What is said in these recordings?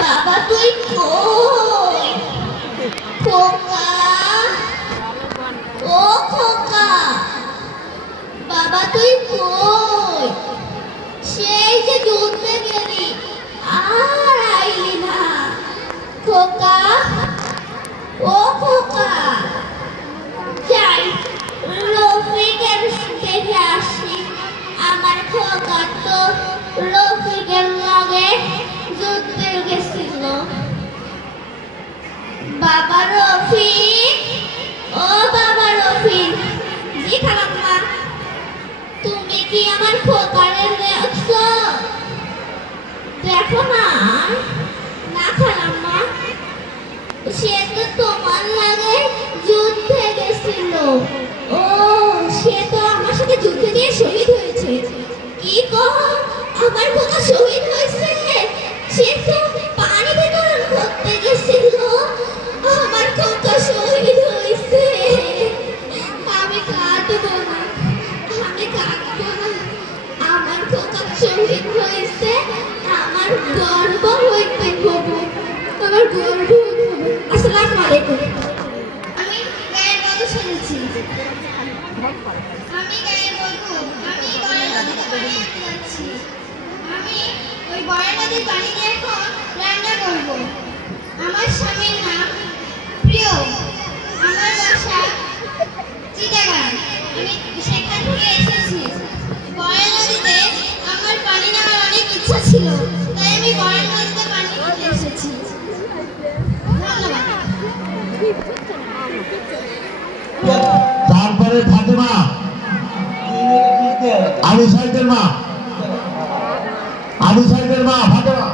বাবা তুই খোকা ও খোকা বাবা তুই কই? সেই যে দুধ গেলে বাবা রফিক, ও বাবা রফিক। জি খালাম্মা তুমি কি আমার খোকারে দেখছ? দেখো না না খালাম্মা সে তো তোমার লাগে যুদ্ধে গেছিল। ও, সে তো আমার সাথে যুদ্ধে দিয়ে শহীদ হয়েছে। কি কহ আমার খোকা শহীদ হয়েছে? হয়েছে, আমার গর্ব হইতে হব আমার গর্ব আসসালামু আলাইকুম। আমি গায়ের মধু শুনেছি। আমি গায়ের মধু, আমি বয়ের নদীতে পানি আমি ওই বয়ের নদীর পানি দিয়ে এখন রান্না করব। আমার আবু সাইদের মা। আবু সাইদের মা ফাতেমা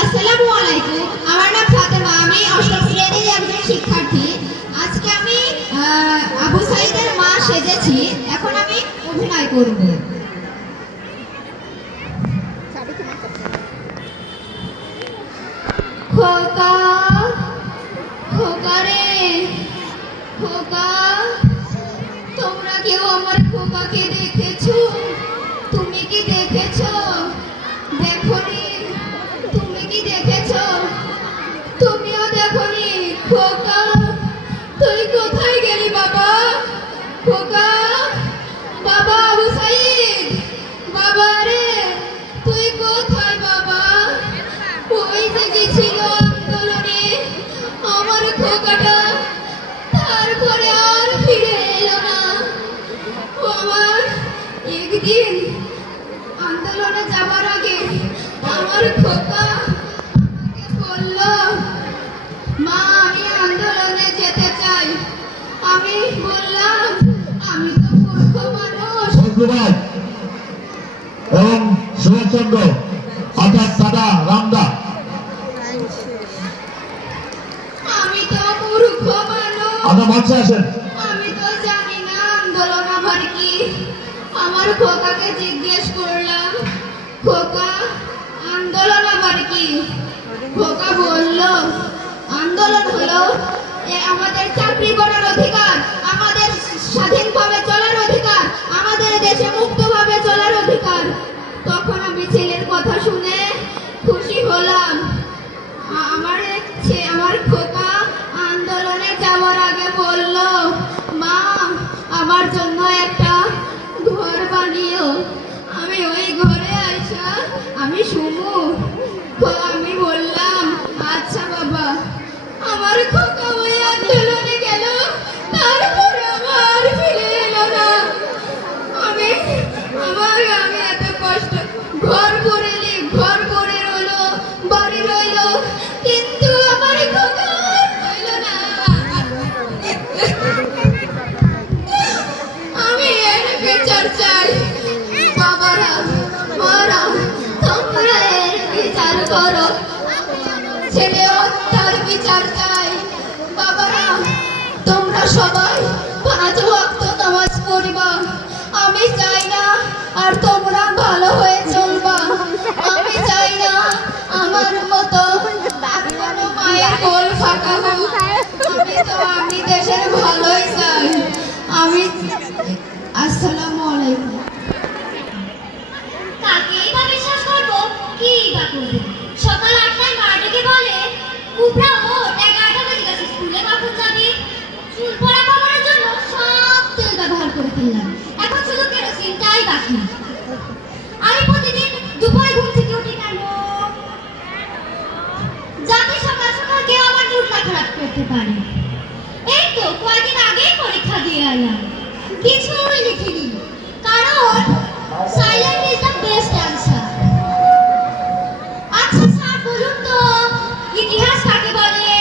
আসসালামু আলাইকুম আমার নাম ফাতেমা। আমি অষ্টম শ্রেণির একজন শিক্ষার্থী। আজকে আমি আবু সাইদের মা সেজেছি। এখন আমি অভিনয় করব। আন্দোলনে যাওয়ার আগে আমার খোকা বলল মা আমি আন্দোলনে যেতে চাই। আমি বললাম আমি তো মূর্খ মানুষ। এবং সুভাষচন্দ্র অর্থাৎ দাদা রামদা। আমি তো মূর্খ মানুষ। আপনার মঞ্চে আসেন। হলো আমাদের চাকরি করার অধিকার, আমাদের স্বাধীনভাবে চলার অধিকার, আমাদের দেশে মুক্তভাবে চলার অধিকার। তখন আমি ছেলের কথা শুনে খুশি হলাম। আমার আমার খোকা আন্দোলনে যাওয়ার আগে বলল, মা, আমার জন্য একটা ঘর বানিও। আমি ওই ঘরে আইসা আমি শুনু আমার তোমরা সবাই পাঁচ ভক্ত নামাজ পড়িবা। আমি চাই না আর তোমরা ভালো হয়ে চলবা। আমি চাই না আমার মতো মায়ের কোল ফাঁকা হোক আমি আমি দেশের ভালোই চাই। আমি আসসালামু করতে পারে। এই তো কয়েকদিন আগে পরীক্ষা দিয়ে এলাম। কিছুই লিখিনি, কারণ silent is the best answer আচ্ছা স্যার, বলুন তো, ইতিহাস কাকে বলে?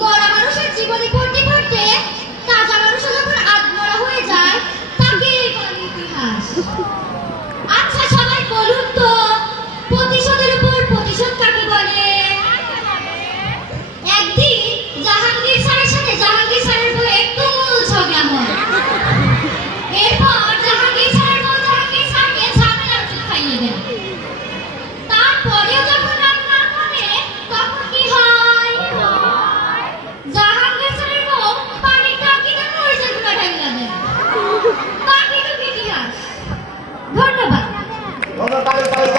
মরা মানুষের জীবনী পড়তে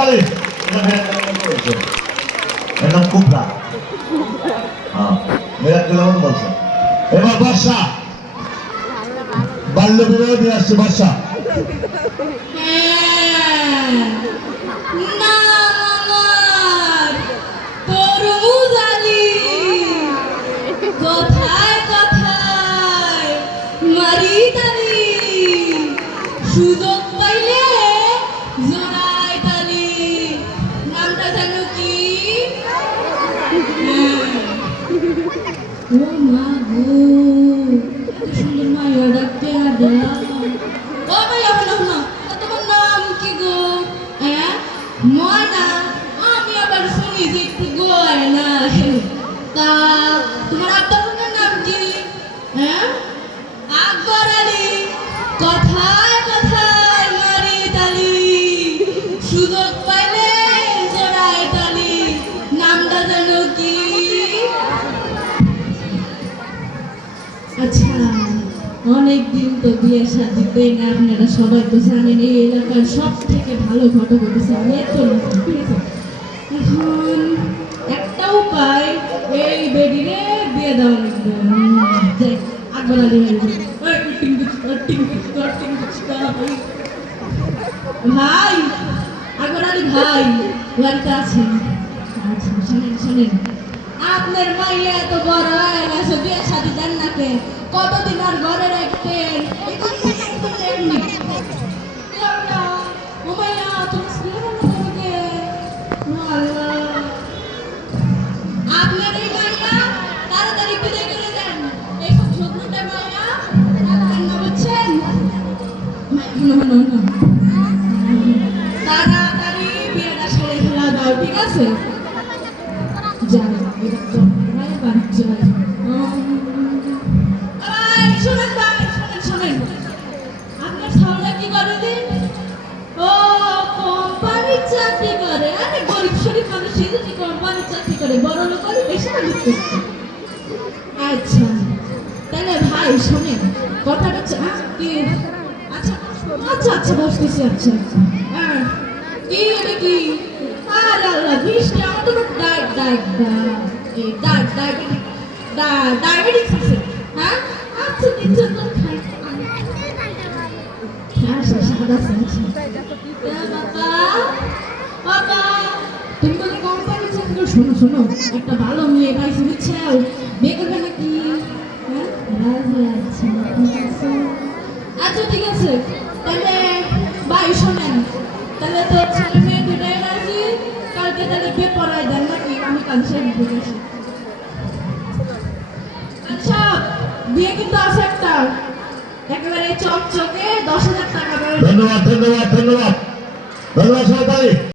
everybody. এর নাম কুবরা মিরাকুল রহমান বলছে এবার বর্ষা বাল্য বিবাহ নিয়ে আসছে বর্ষা ও মা গো সুন্দর মায়া ডাকতে আদা ও মায়া হলো না তোমার নাম কি গো হ্যাঁ ময়না আমি আবার শুনি যে একটু গয়না তা তোমার আব্বার নাম কি কথায় কথায় মারি তালি সুযোগ অনেক দিন তো বিয়ে শাদিতে না, আপনারা সবাই তো জানেন, এই এলাকার সব থেকে ভালো ঘটো ঘটেছে বেতন তো এখন একটা উপায় এই বেডিনে বিয়ে দেওয়া লাগবে। ভাই আগর আলী ভাই বাড়িতে আছেন আচ্ছা শুনেন শুনেন। আপনার মাইয়া এত বড় হয়ে গেছে, বিয়ে শাদি দেন না নাকে কতদিন আর ঘরে রাখতেন। আপনার না বুঝছেন? না না না। তাড়াতাড়ি বিয়েটা সেরে ফেলা দাও, ঠিক আছে? আপনার সামনে কি করে দিন ও চাকরি করে আরে গরিব শরীফ মানুষ যদি কোম্পানির চাকরি করে বড় লোক হলে বেশি আচ্ছা তাহলে ভাই শোনেন কথাটা কি আচ্ছা আচ্ছা আচ্ছা বসতেছি আচ্ছা হ্যাঁ কি এটা কি ডায়াবেটিস তো খাই শোনো শোনো একটা ভালো মেয়ে পাইছি বুঝছ বিয়ে করবে নাকি আচ্ছা ঠিক আছে। তাহলে বাই শোনেন। তাহলে তো আচ্ছা বিয়ে কিন্তু আছে একটা। একেবারে চকচকে দশ হাজার টাকা ধন্যবাদ ধন্যবাদ ধন্যবাদ। ধন্যবাদ সবাই